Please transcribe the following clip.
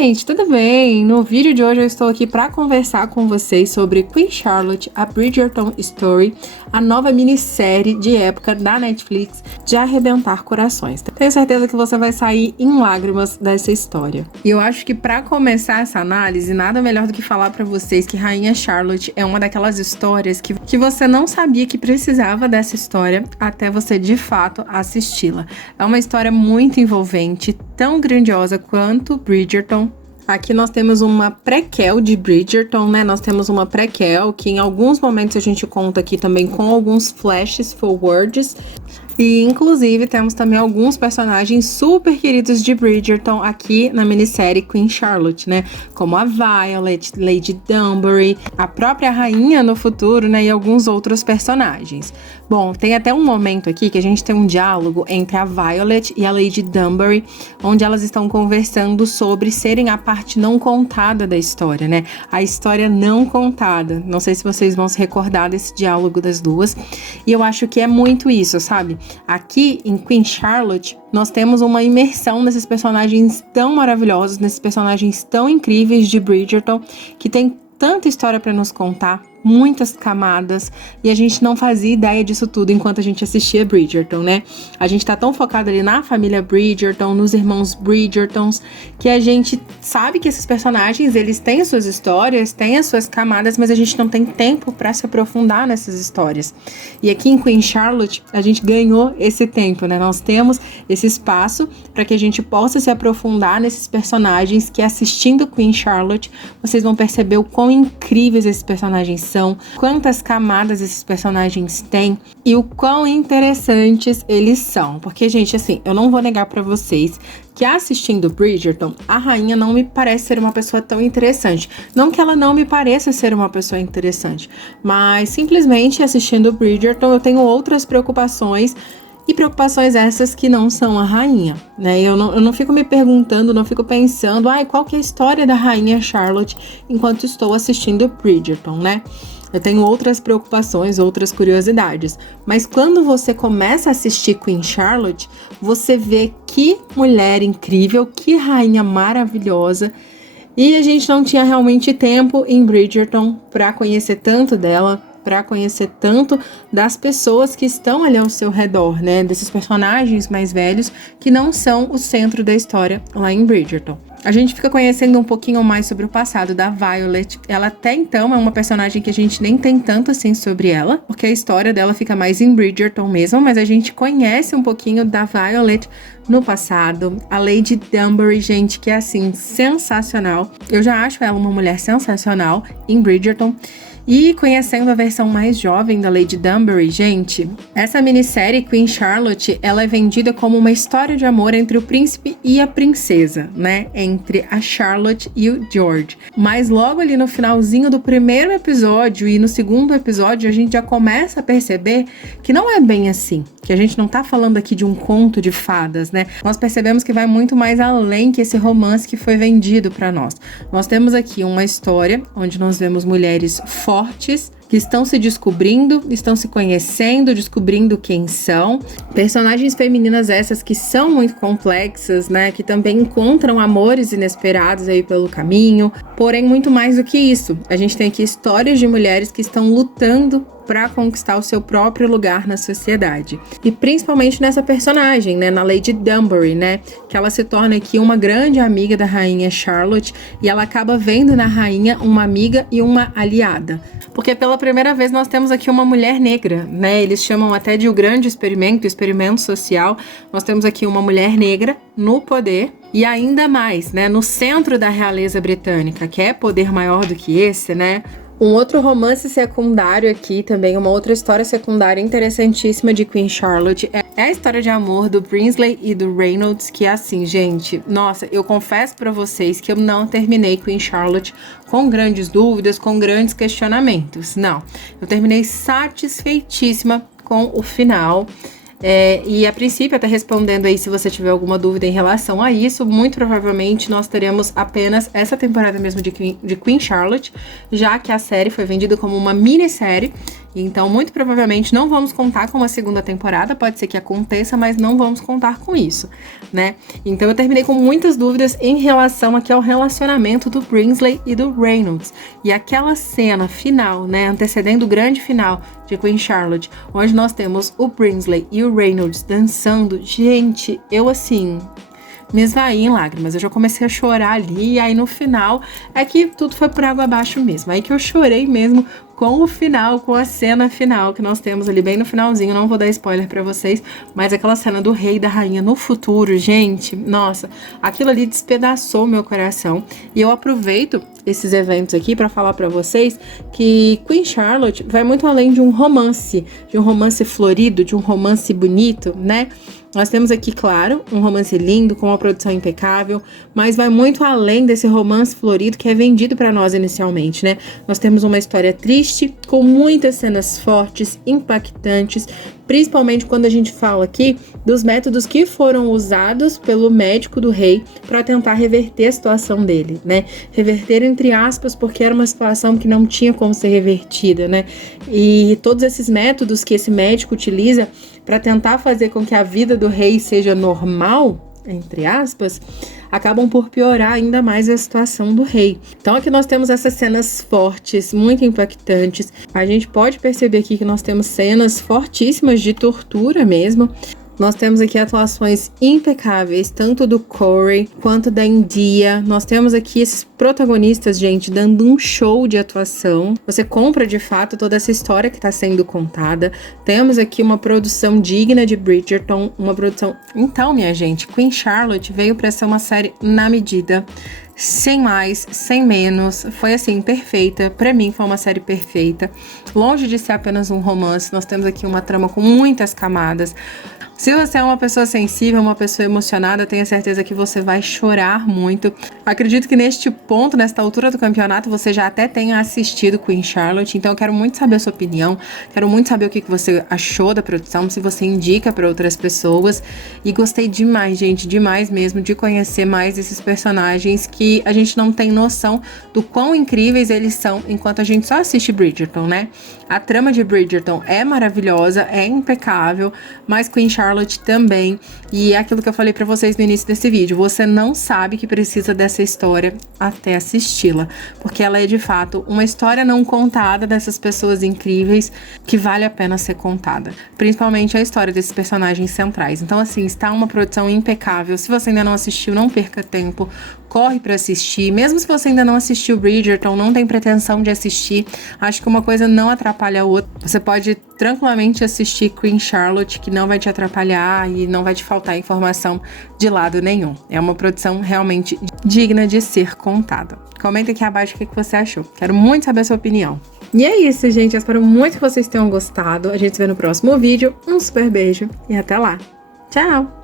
gente, tudo bem? No vídeo de hoje eu estou aqui para conversar com vocês sobre Queen Charlotte, a Bridgerton Story, a nova minissérie de época da Netflix de arrebentar corações. Tenho certeza que você vai sair em lágrimas dessa história. E eu acho que para começar essa análise, nada melhor do que falar para vocês que Rainha Charlotte é uma daquelas histórias que você não sabia que precisava dessa história até você de fato assisti-la. É uma história muito envolvente, tão grandiosa quanto Bridgerton. Aqui nós temos uma prequel de Bridgerton, né? Nós temos uma prequel que em alguns momentos a gente conta aqui também com alguns flashes forwards. E inclusive temos também alguns personagens super queridos de Bridgerton aqui na minissérie Queen Charlotte, né? Como a Violet, Lady Dunbury, a própria rainha no futuro, né? E alguns outros personagens. Bom, tem até um momento aqui que a gente tem um diálogo entre a Violet e a Lady Dunbury, onde elas estão conversando sobre serem a parte não contada da história, né? A história não contada. Não sei se vocês vão se recordar desse diálogo das duas. E eu acho que é muito isso, sabe? Aqui em Queen Charlotte, nós temos uma imersão nesses personagens tão maravilhosos, nesses personagens tão incríveis de Bridgerton, que tem tanta história para nos contar, muitas camadas, e a gente não fazia ideia disso tudo enquanto a gente assistia Bridgerton, né? A gente tá tão focado ali na família Bridgerton, nos irmãos Bridgertons, que a gente sabe que esses personagens, eles têm as suas histórias, têm as suas camadas, mas a gente não tem tempo para se aprofundar nessas histórias. E aqui em Queen Charlotte, a gente ganhou esse tempo, né? Nós temos esse espaço para que a gente possa se aprofundar nesses personagens, que assistindo Queen Charlotte, vocês vão perceber o quão incríveis esses personagens são, quantas camadas esses personagens têm e o quão interessantes eles são. Porque, gente, assim, eu não vou negar pra vocês que assistindo Bridgerton, a rainha não me parece ser uma pessoa tão interessante. Não que ela não me pareça ser uma pessoa interessante, mas simplesmente assistindo Bridgerton eu tenho outras preocupações. E preocupações essas que não são a rainha, né? Eu não fico me perguntando, não fico pensando, qual que é a história da rainha Charlotte enquanto estou assistindo Bridgerton, né? Eu tenho outras preocupações, outras curiosidades. Mas quando você começa a assistir Queen Charlotte, você vê que mulher incrível, que rainha maravilhosa. E a gente não tinha realmente tempo em Bridgerton para conhecer tanto dela, para conhecer tanto das pessoas que estão ali ao seu redor, né? Desses personagens mais velhos que não são o centro da história lá em Bridgerton. A gente fica conhecendo um pouquinho mais sobre o passado da Violet. Ela até então é uma personagem que a gente nem tem tanto assim sobre ela, porque a história dela fica mais em Bridgerton mesmo, mas a gente conhece um pouquinho da Violet no passado. A Lady Dunbury, gente, que é assim, sensacional. Eu já acho ela uma mulher sensacional em Bridgerton. E conhecendo a versão mais jovem da Lady Dunbury, gente, essa minissérie Queen Charlotte, ela é vendida como uma história de amor entre o príncipe e a princesa, né? Entre a Charlotte e o George. Mas logo ali no finalzinho do primeiro episódio e no segundo episódio, a gente já começa a perceber que não é bem assim. Que a gente não tá falando aqui de um conto de fadas, né? Nós percebemos que vai muito mais além que esse romance que foi vendido para nós. Nós temos aqui uma história onde nós vemos mulheres fortes, que estão se descobrindo, estão se conhecendo, descobrindo quem são. Personagens femininas essas que são muito complexas, né? Que também encontram amores inesperados aí pelo caminho. Porém, muito mais do que isso. A gente tem aqui histórias de mulheres que estão lutando para conquistar o seu próprio lugar na sociedade. E principalmente nessa personagem, né, na Lady Dunbury, né, que ela se torna aqui uma grande amiga da rainha Charlotte e ela acaba vendo na rainha uma amiga e uma aliada. Porque pela primeira vez nós temos aqui uma mulher negra, né, eles chamam até de o grande experimento social. Nós temos aqui uma mulher negra no poder e ainda mais, né, no centro da realeza britânica, que é poder maior do que esse, né. Um outro romance secundário aqui também, uma outra história secundária interessantíssima de Queen Charlotte é a história de amor do Brinsley e do Reynolds, que é assim, gente, nossa, eu confesso pra vocês que eu não terminei Queen Charlotte com grandes dúvidas, com grandes questionamentos, não. Eu terminei satisfeitíssima com o final. E a princípio, até respondendo aí se você tiver alguma dúvida em relação a isso, muito provavelmente nós teremos apenas essa temporada mesmo de Queen Charlotte, já que a série foi vendida como uma minissérie Então, muito provavelmente não vamos contar com uma segunda temporada, pode ser que aconteça, mas não vamos contar com isso, né? Então eu terminei com muitas dúvidas em relação aqui ao relacionamento do Brinsley e do Reynolds. E aquela cena final, né, antecedendo o grande final de Queen Charlotte, onde nós temos o Brinsley e o Reynolds dançando. Gente, eu assim... me esvaí em lágrimas, eu já comecei a chorar ali, e aí no final é que tudo foi por água abaixo mesmo, aí que eu chorei mesmo com o final, com a cena final que nós temos ali bem no finalzinho. Não vou dar spoiler pra vocês, mas aquela cena do rei e da rainha no futuro, gente, nossa, aquilo ali despedaçou meu coração. E eu aproveito esses eventos aqui para falar para vocês que Queen Charlotte vai muito além de um romance florido, de um romance bonito, né? Nós temos aqui, claro, um romance lindo, com uma produção impecável, mas vai muito além desse romance florido que é vendido para nós inicialmente, né? Nós temos uma história triste, com muitas cenas fortes, impactantes, principalmente quando a gente fala aqui dos métodos que foram usados pelo médico do rei para tentar reverter a situação dele, né? Reverter entre aspas, porque era uma situação que não tinha como ser revertida, né? E todos esses métodos que esse médico utiliza para tentar fazer com que a vida do rei seja normal, entre aspas, acabam por piorar ainda mais a situação do rei. Então aqui nós temos essas cenas fortes, muito impactantes. A gente pode perceber aqui que nós temos cenas fortíssimas de tortura mesmo. Nós temos aqui atuações impecáveis, tanto do Corey quanto da India. Nós temos aqui esses protagonistas, gente, dando um show de atuação. Você compra, de fato, toda essa história que está sendo contada. Temos aqui uma produção digna de Bridgerton, uma produção... Então, minha gente, Queen Charlotte veio para ser uma série na medida. Sem mais, sem menos, foi assim, perfeita. Pra mim foi uma série perfeita. Longe de ser apenas um romance, nós temos aqui uma trama com muitas camadas. Se você é uma pessoa sensível, uma pessoa emocionada, tenha certeza que você vai chorar muito. Acredito que neste ponto, nesta altura do campeonato, você já até tenha assistido Queen Charlotte, então eu quero muito saber a sua opinião, quero muito saber o que você achou da produção, se você indica para outras pessoas. E gostei demais, gente, demais mesmo, de conhecer mais esses personagens que a gente não tem noção do quão incríveis eles são enquanto a gente só assiste Bridgerton, né? A trama de Bridgerton é maravilhosa, é impecável, mas Queen Charlotte também. E é aquilo que eu falei pra vocês no início desse vídeo, você não sabe que precisa dessa história até assisti-la, porque ela é de fato uma história não contada dessas pessoas incríveis que vale a pena ser contada, principalmente a história desses personagens centrais. Então assim, está uma produção impecável. Se você ainda não assistiu, não perca tempo, corre pra assistir. Mesmo se você ainda não assistiu Bridgerton, não tem pretensão de assistir, acho que uma coisa não atrapalha a outra. Você pode tranquilamente assistir Queen Charlotte, que não vai te atrapalhar e não vai te faltar informação de lado nenhum. É uma produção realmente digna de ser contada. Comenta aqui abaixo o que você achou. Quero muito saber a sua opinião. E é isso, gente. Eu espero muito que vocês tenham gostado. A gente se vê no próximo vídeo. Um super beijo e até lá. Tchau!